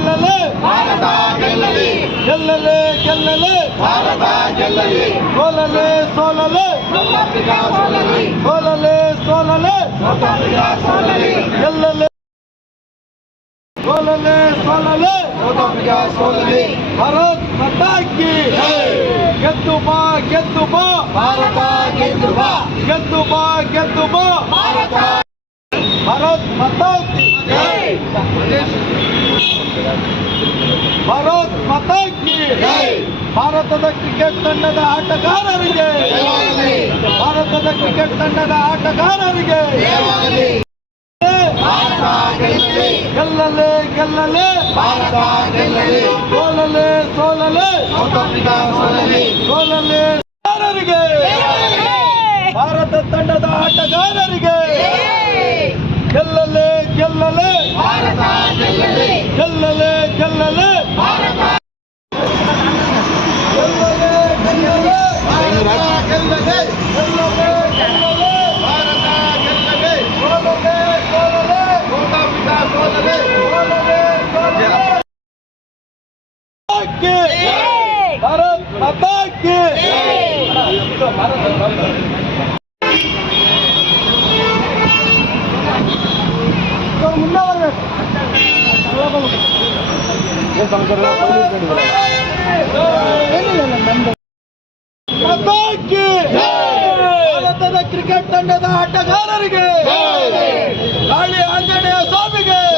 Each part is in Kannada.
ಗೆಲ್ಲಲೆ ಭಾರತ ಗೆಲ್ಲಲಿ ಗೆಲ್ಲಲೆ ಗೆಲ್ಲಲೆ ಭಾರತ ಗೆಲ್ಲಲಿ ಸೋಲಲೆ ಸೋಲಲೆ ಸೌತ್ ಆಫ್ರಿಕಾ ಸೋಲಲಿ ಸೋಲಲೆ ಸೋಲಲೆ ಸೌತ್ ಆಫ್ರಿಕಾ ಸೋಲಲಿ ಗೆಲ್ಲಲೆ ಸೋಲಲೆ ಸೋಲಲೆ ಸೌತ್ ಆಫ್ರಿಕಾ ಸೋಲಲಿ ಭಾರತ್ ಮಾತಾ ಕಿ ಗೆದ್ದು ಬಾ ಗೆದ್ದು ಬಾ ಭಾರತ ಗೆದ್ದು ಬಾ ಗೆದ್ದು ಬಾ ಗೆದ್ದು ಬಾ ಭಾರತ ಭಾರತ್ ಮಾತಾ ಕಿ ಜೈ ಭಾರತ್ ಮಾತಾ ಕಿ ಜೈ. ಭಾರತದ ಕ್ರಿಕೆಟ್ ತಂಡದ ಆಟಗಾರರಿಗೆ. ಜಯವಾಗಲಿ. ಭಾರತದ ಕ್ರಿಕೆಟ್ ತಂಡದ ಆಟಗಾರರಿಗೆ. ಗೆಲ್ಲಲಿ. ಗೆಲ್ಲಲೆ. ಸೋಲಲೆ ಸೋಲಲಿ. ಸೋಲಲೆ. ಆಟಗಾರರಿಗೆ. ಭಾರತ ತಂಡದ ಆಟಗಾರರಿಗೆ. ಗೆಲ್ಲಲೆ ಗೆಲ್ಲಲೆ. ಭಾರತ ಭಾರತದ ಕ್ರಿಕೆಟ್ ತಂಡದ ಆಟಗಾರರಿಗೆ! ಗಾಳಿ ಆಂಜನೇಯ ಸ್ವಾಮಿಗೆ!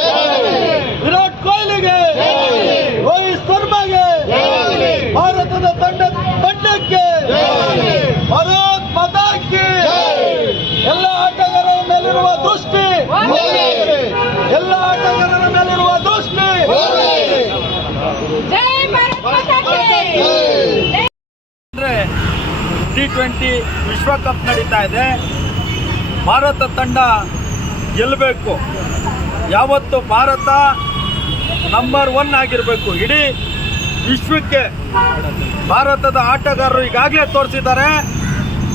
ಟ್ವೆಂಟಿ ವಿಶ್ವಕಪ್ ನಡೀತಾ ಇದೆ. ಭಾರತ ತಂಡ ಗೆಲ್ಲಬೇಕು. ಯಾವತ್ತು ಭಾರತ ನಂಬರ್ ಒನ್ ಆಗಿರಬೇಕು. ಇಡೀ ವಿಶ್ವಕ್ಕೆ ಭಾರತದ ಆಟಗಾರರು ಈಗಾಗಲೇ ತೋರಿಸಿದ್ದಾರೆ.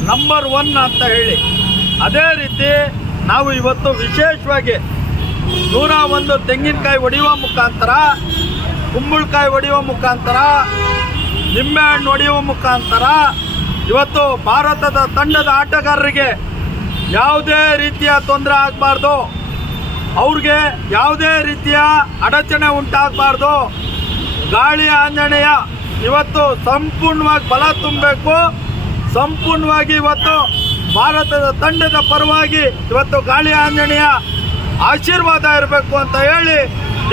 ನಂಬರ್ ಒನ್ ಅಂತ ಹೇಳಿ. ಅದೇ ರೀತಿ ನಾವು ಇವತ್ತು ವಿಶೇಷವಾಗಿ ನೂರ ಒಂದು ತೆಂಗಿನಕಾಯಿ ಹೊಡೆಯುವ ಮುಖಾಂತರ, ಕುಂಬಳಕಾಯಿ ಹೊಡೆಯುವ ಮುಖಾಂತರ ನಿಂಬೆಹಣ್ಣು ಒಡೆಯುವ ಮುಖಾಂತರ ಇವತ್ತು ಭಾರತದ ತಂಡದ ಆಟಗಾರರಿಗೆ ಯಾವುದೇ ರೀತಿಯ ತೊಂದರೆ ಆಗಬಾರ್ದು. ಅವ್ರಿಗೆ ಯಾವುದೇ ರೀತಿಯ ಅಡಚಣೆ ಉಂಟಾಗಬಾರ್ದು. ಗಾಳಿ ಆಂಜನೇಯ ಇವತ್ತು ಸಂಪೂರ್ಣವಾಗಿ ಬಲ ತುಂಬಬೇಕು. ಸಂಪೂರ್ಣವಾಗಿ ಇವತ್ತು ಭಾರತದ ತಂಡದ ಪರವಾಗಿ ಇವತ್ತು ಗಾಳಿ ಆಂಜನೆಯ ಆಶೀರ್ವಾದ ಇರಬೇಕು ಅಂತ ಹೇಳಿ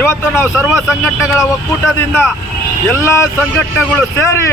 ಇವತ್ತು ನಾವು ಸರ್ವ ಸಂಘಟನೆಗಳ ಒಕ್ಕೂಟದಿಂದ ಎಲ್ಲ ಸಂಘಟನೆಗಳು ಸೇರಿ